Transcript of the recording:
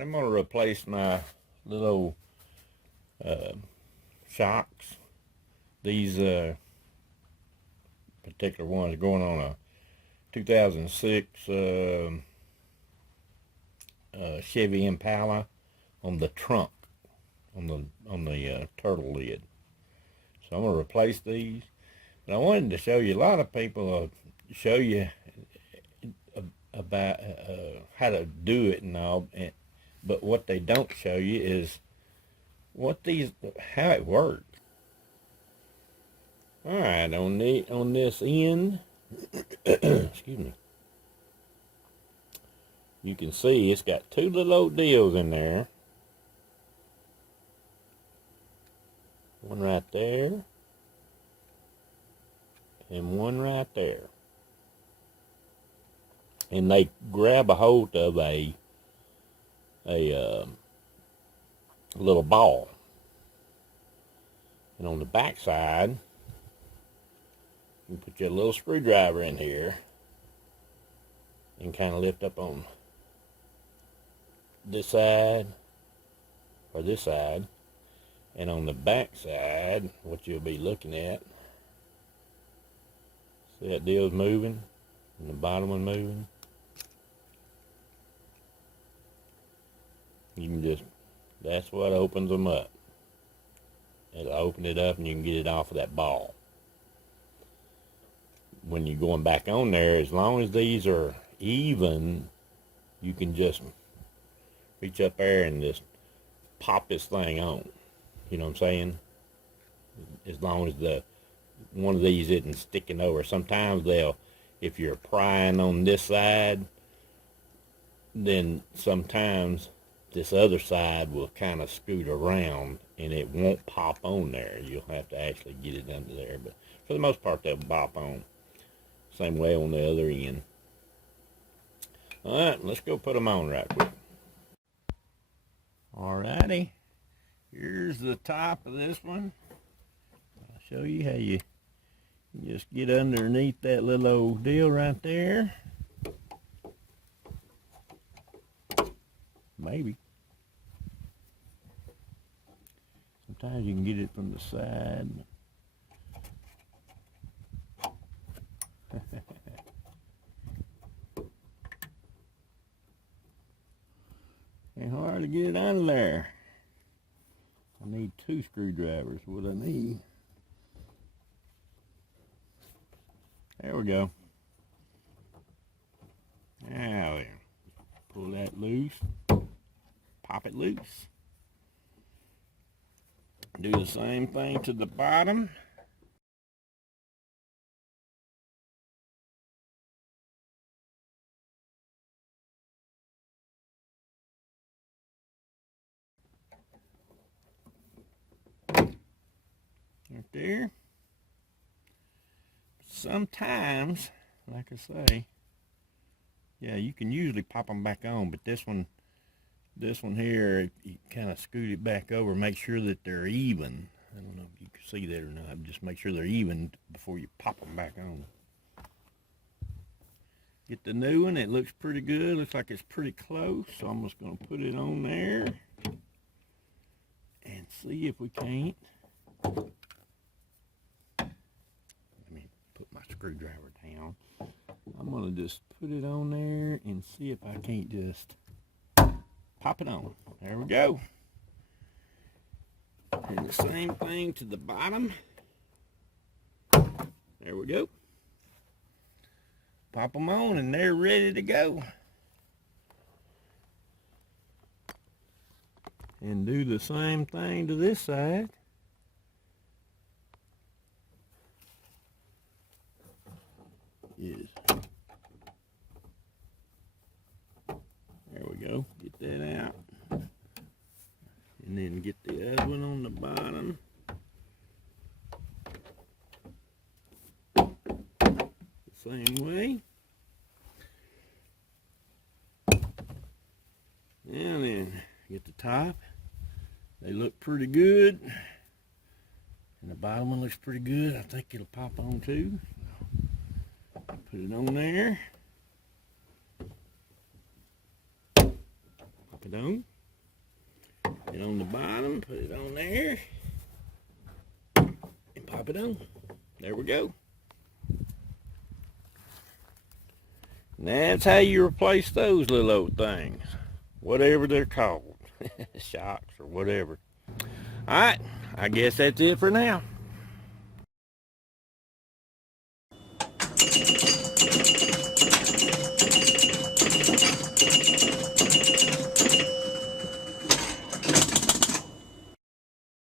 Alright, I'm going to replace my little shocks. These particular ones are going on a 2006 Chevy Impala on the trunk, on the turtle lid. So I'm going to replace these. But I wanted to show you, a lot of people show you about how to do it and all, but what they don't show you is how it works. All right, on this end, excuse me, you can see it's got two little old deals in there. One right there, and one right there. And they grab a hold of a little ball. And on the back side, you put your little screwdriver in here and kind of lift up on this side or this side. And on the back side, what you'll be looking at, see that deal's moving and the bottom one moving. You can just, that's what opens them up. It'll open it up and you can get it off of that ball. When you're going back on there, as long as these are even, you can just reach up there and just pop this thing on. You know what I'm saying? As long as one of these isn't sticking over. Sometimes if you're prying on this side, then sometimes this other side will kind of scoot around and it won't pop on there. You'll have to actually get it under there, but for the most part they'll pop on. Same way on the other end. Alright, let's go put them on right quick. Alrighty, here's the top of this one. I'll show you how you just get underneath that little old deal right there. Maybe. Sometimes you can get it from the side. Ain't hard to get it out of there. I need 2 screwdrivers, what I need. There we go. Now then, pull that loose. Pop it loose. Do the same thing to the bottom. Right there. Sometimes, like I say, yeah, you can usually pop them back on, but this one here, you kind of scoot it back over, make sure that they're even. I don't know if you can see that or not. Just make sure they're even before you pop them back on. Get the new one. It looks pretty good. Looks like it's pretty close. So I'm just going to put it on there and see if we can't. Let me put my screwdriver down. I'm going to just put it on there and see if I can't just pop it on. There we go. And the same thing to the bottom. There we go. Pop them on and they're ready to go. And do the same thing to this side. Yes. There we go. Get that out. And then get the other one on the bottom. The same way. And then get the top. They look pretty good. And the bottom one looks pretty good. I think it'll pop on too. Put it on there. Pop it on. And on the bottom, put it on there. And pop it on. There we go. And that's how you replace those little old things. Whatever they're called. Shocks or whatever. Alright, I guess that's it for now.